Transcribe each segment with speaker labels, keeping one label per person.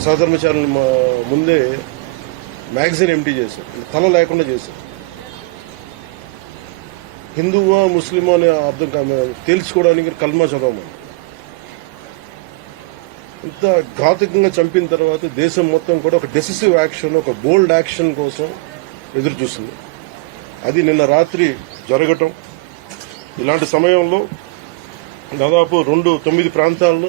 Speaker 1: సహధర్మచారుల ముందే magazine empty చేశారు. తల లేకుండా చేశారు. హిందువా ముస్లిమా అనే అర్థం తేల్చుకోవడానికి కల్మా చదవమని. ఇంత ఘాతకంగా చంపిన తర్వాత దేశం మొత్తం కూడా ఒక డెసిసివ్ యాక్షన్ ఒక బోల్డ్ యాక్షన్ కోసం ఎదురు చూస్తుంది అది నిన్న రాత్రి జరగటం. ఇలాంటి సమయంలో దాదాపు రెండు తొమ్మిది ప్రాంతాల్లో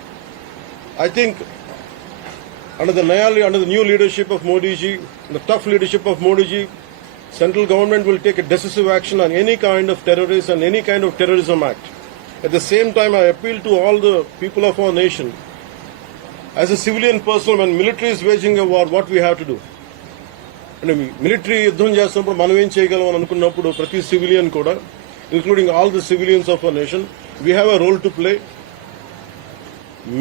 Speaker 1: I think under the nayali under the new leadership of Modi ji, the tough leadership of Modi ji, central government will take a decisive action on any kind of terrorism and any kind of terrorism act. At the same time, I appeal to all the people of our nation. As a civilian person, when military is waging a war, what we have to do? అంటే military యుద్ధం చేస్తున్నప్పుడు మనం ఏం చేయగలం అని అనుకున్నప్పుడు ప్రతి civilian కూడా including all the civilians of a nation we have a role to play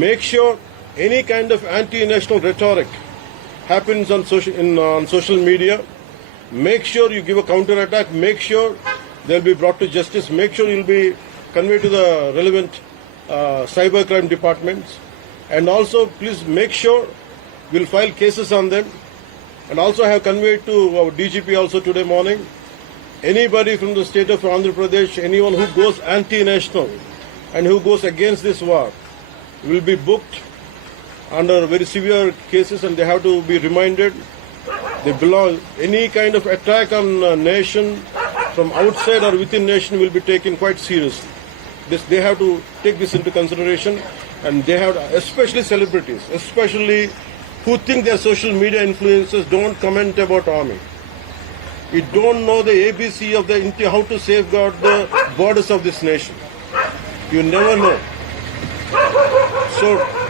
Speaker 1: make sure any kind of anti-national rhetoric happens on social in, on social media, make sure you give a counter-attack. Make sure they'll be brought to justice. Make sure you'll be conveyed to the relevant uh, cybercrime departments, and also please make sure we'll file cases on them. And also I have conveyed to our DGP also today morning. Anybody from the state of Andhra Pradesh, anyone who goes anti-national and who goes against this war, will be booked under very severe cases and they have to be reminded they belong, any kind of attack on a nation from outside or within nation will be taken quite seriously. This, they have to take this into consideration and they have, to, especially celebrities, especially who think they're social media influencers don't comment about army. You don't know the ABC of the how to safeguard the borders of this nation. You never know. So,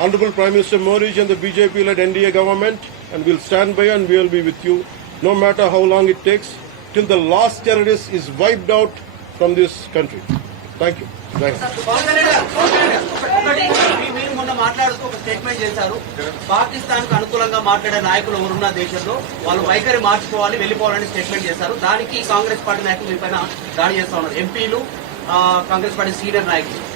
Speaker 1: Honorable Prime Minister Modi and the BJP-led NDA government, and we'll stand by and we'll be with you, no matter how long it takes, till the last terrorist is wiped out from this country. Thank you. Thank you.
Speaker 2: Pawan Kalyan garu, Pawan Kalyan గారు, ఒకటి మీ- మీరు మొన్న మాట్లాడుతూ ఒక statement చేశారు పాకిస్తాన్కు అనుకూలంగా మాట్లాడే నాయకులు ఎవరున్న దేశంలో వాళ్ళు వైఖరి మార్చుకోవాలి వెళ్ళిపోవాలని స్టేట్మెంట్ చేశారు దానికి కాంగ్రెస్ పార్టీ నాయకులు మీ పైన దాడి చేస్తా ఉన్నారు ఎంపీలు ఆ, కాంగ్రెస్ పార్టీ సీనియర్ నాయకులు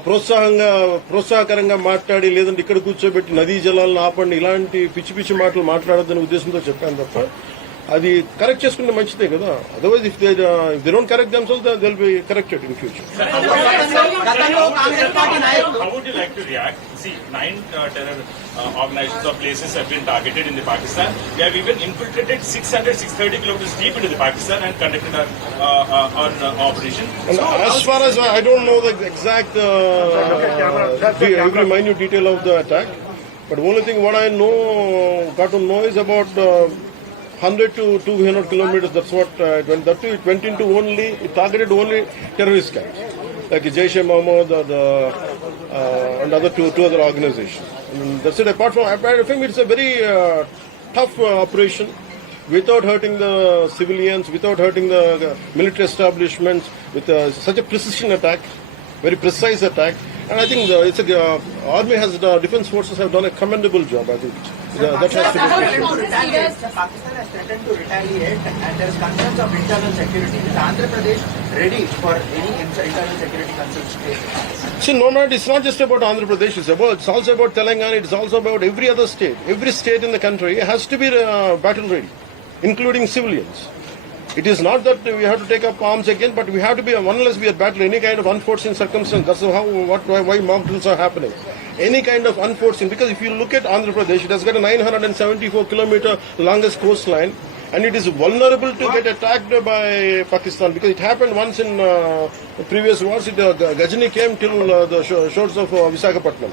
Speaker 1: ప్రోత్సాహంగా ప్రోత్సాహకరంగా మాట్లాడి లేదంటే ఇక్కడ కూర్చోబెట్టి నదీ జలాలను ఆపండి ఇలాంటి పిచ్చి పిచ్చి మాటలు మాట్లాడొద్దనే ఉద్దేశంతో చెప్పాను తప్ప అది కరెక్ట్ చేసుకుంటే మంచిదే కదా. Otherwise if they if
Speaker 2: they don't correct themselves
Speaker 3: they will be corrected in future see, nine uh, terror uh, organizations or places have been targeted in the Pakistan. We have even infiltrated 600, 630 kilometers deep into the Pakistan and conducted our, uh, uh our, uh, operation.
Speaker 1: So, as far as I, don't know the exact, uh, the, every minute detail of the attack, but only thing what I know, got to know is about uh, 100 to 200 kilometers. That's what uh, it went. That too, it went into only, it targeted only terrorist camps, like Jaish-e-Mohammed or the and other two two other organizations. And that's it. Apart from, I think it's a very uh, tough uh, operation without hurting the civilians, without hurting the uh, military establishments, with uh, such a precision attack, very precise attack. And I think the, it's a, uh, army has the defense forces have done a commendable job. I think Uh, that has to.
Speaker 2: Pakistan has threatened to retaliate and there is concerns of internal security. Is Andhra Pradesh ready for any internal security concerns?
Speaker 1: See, no, no, it's not just about Andhra Pradesh. It's about. It's also about Telangana. It's also about every other state. Every state in the country has to be uh, battle ready, including civilians. It is not that we have to take up arms again, but we have to be unless we are battling any kind of unforeseen circumstance. That's how what why, why mock drills are happening. Any kind of unforeseen because if you look at Andhra Pradesh, it has got a 974 kilometer longest coastline. And it is vulnerable to get attacked by Pakistan because it happened once in uh, previous wars. It, uh, Gajani came till uh, the shore- shores of uh, Visakhapatnam.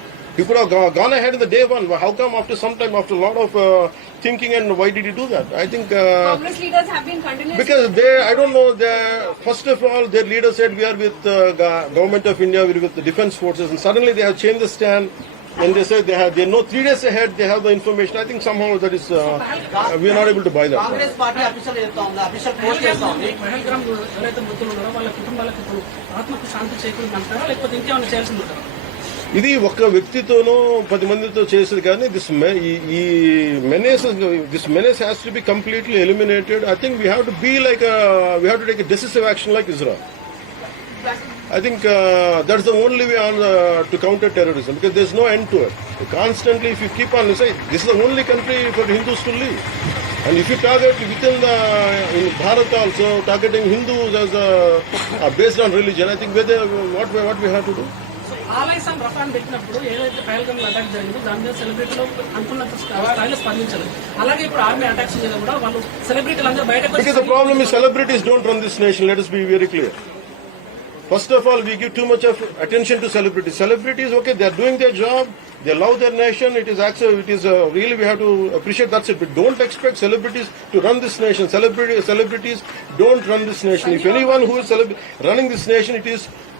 Speaker 1: He could have go- gone ahead in the day one. How come after some time, after a lot of uh, thinking, and why did he do that? I think uh,
Speaker 4: Congress leaders have been continuously
Speaker 1: because they, I don't know. They, first of all, their leader said we are with uh, go- government of India, we are with the defense forces, and suddenly they have changed the stand. And they said they have, they know three days ahead they have the information. I think somehow that is, uh, uh, we are not able to buy that.
Speaker 2: Congress party official చెప్తా ఉంది official post చేస్తా ఉంది
Speaker 5: మహేంద్రం ఎవరైతే మృతులు ఉన్నారో వాళ్ళ కుటుంబాలకు ఇప్పుడు ఆత్మకు శాంతి చేకూరిందంటారా లేకపోతే ఇంకేమైనా చేయాల్సి ఉంటారా
Speaker 1: ఇది ఒక వ్యక్తితోనో పది మందితో చేసేది కానీ దిస్ ఈ menace this menace has to be completely eliminated I think we have to be like we have to take decisive action like Israel I think uh, that's the only way on uh, to counter terrorism because there's no end to it. Constantly, if you keep on saying this is the only country for Hindus to live, and if you target within the in Bharat also targeting Hindus as a, uh, based on religion, I think whether what what we have to do.
Speaker 5: ఆలయసం రఫాన్ పెట్టినప్పుడు ఏదైతే Pahalgam attack జరిగిందో దాని మీద సెలబ్రిటీలు అనుకున్నంత స్థాయిలో స్పందించలేదు అలాగే ఇప్పుడు ఆర్మీ అటాక్స్ మీద కూడా వాళ్ళు సెలబ్రిటీలు అందరూ బయటకు
Speaker 1: Because the problem is celebrities don't run this nation. Let us be very clear. First of all, we give too much of attention to celebrities. Celebrities, okay, they are doing their job. They love their nation. It is actually, it is uh, really we have to appreciate that's it. But don't expect celebrities to run this nation. Celebrity, celebrities don't run this nation. If anyone who is celeb- running this nation, it is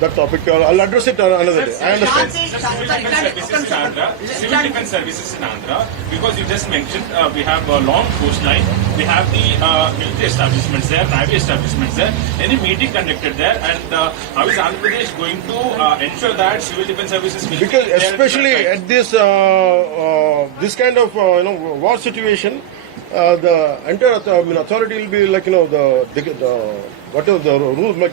Speaker 1: That topic, uh, I'll address it uh, another day. I understand.
Speaker 3: Civil defense services in Andhra, because you just mentioned uh, we have a long coastline, we have the uh, military establishments there, navy establishments there. Any meeting conducted there, and uh, how is Andhra Pradesh going to uh, ensure that civil defense services? Will
Speaker 1: because especially at this uh, uh, this kind of uh, you know war situation. Uh, the entire I mean, authority will be like you know the the, the whatever the rules like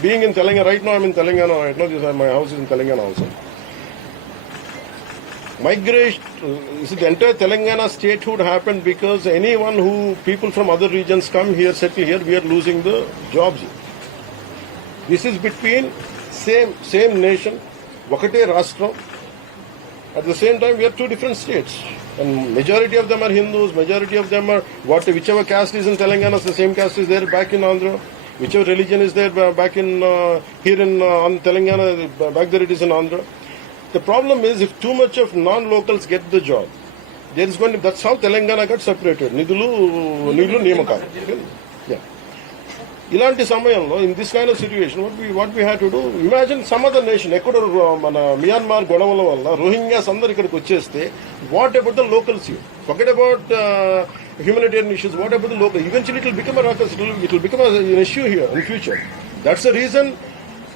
Speaker 1: being in Telangana, right now I'm in Telangana, right now this, uh, my house is in Telangana also. Migration, uh, see, the entire Telangana statehood happened because anyone who, people from other regions come here, settle here, we are losing the jobs. This is between same, same nation, Vakate Rastram. At the same time, we are two different states. And majority of them are Hindus, majority of them are what, whichever caste is in Telangana, the same caste is there back in Andhra. Whichever religion is there back in uh, here in uh, on Telangana, back there it is in Andhra. The problem is if too much of non-locals get the job, there is going to. That's how Telangana got separated. Nidulu, Nidulu, Niyamakalu. ఇలాంటి సమయంలో in this kind of situation what we what we have to do imagine some other nation ఎక్కడ మన Myanmar గొడవల వల్ల Rohingyas అందరు ఇక్కడికి వచ్చేస్తే what about the locals you forget about humanitarian issues what about the local eventually it will become it will become an issue here in future. That's the reason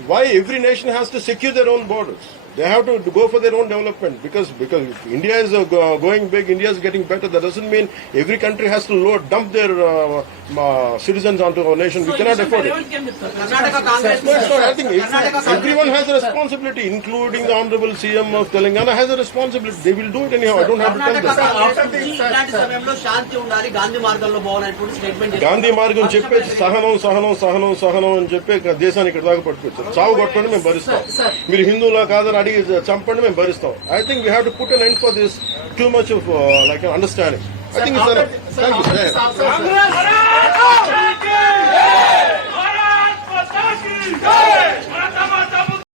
Speaker 1: why every nation has to secure their own borders. They have to go for their own development because because India is uh, go- going big, India is getting better. That doesn't mean every country has to load, dump their uh, uh, citizens onto our nation. We cannot afford it. I think everyone has a responsibility, including the Honorable CM of Telangana has a responsibility. They will do it anyhow. I don't have to tell them. Gandhi మార్గం చెప్పేసి సహనం సహనం సహనం సహనం అని చెప్పి దేశాన్ని ఇక్కడ దాకా పట్టుకొచ్చారు చావు కొట్టండి మేము భరిస్తాం మీరు హిందువులా కాదని అడిగి చంపండి మేము భరిస్తాం I think we have to put an end for this too much of like understanding I think thank you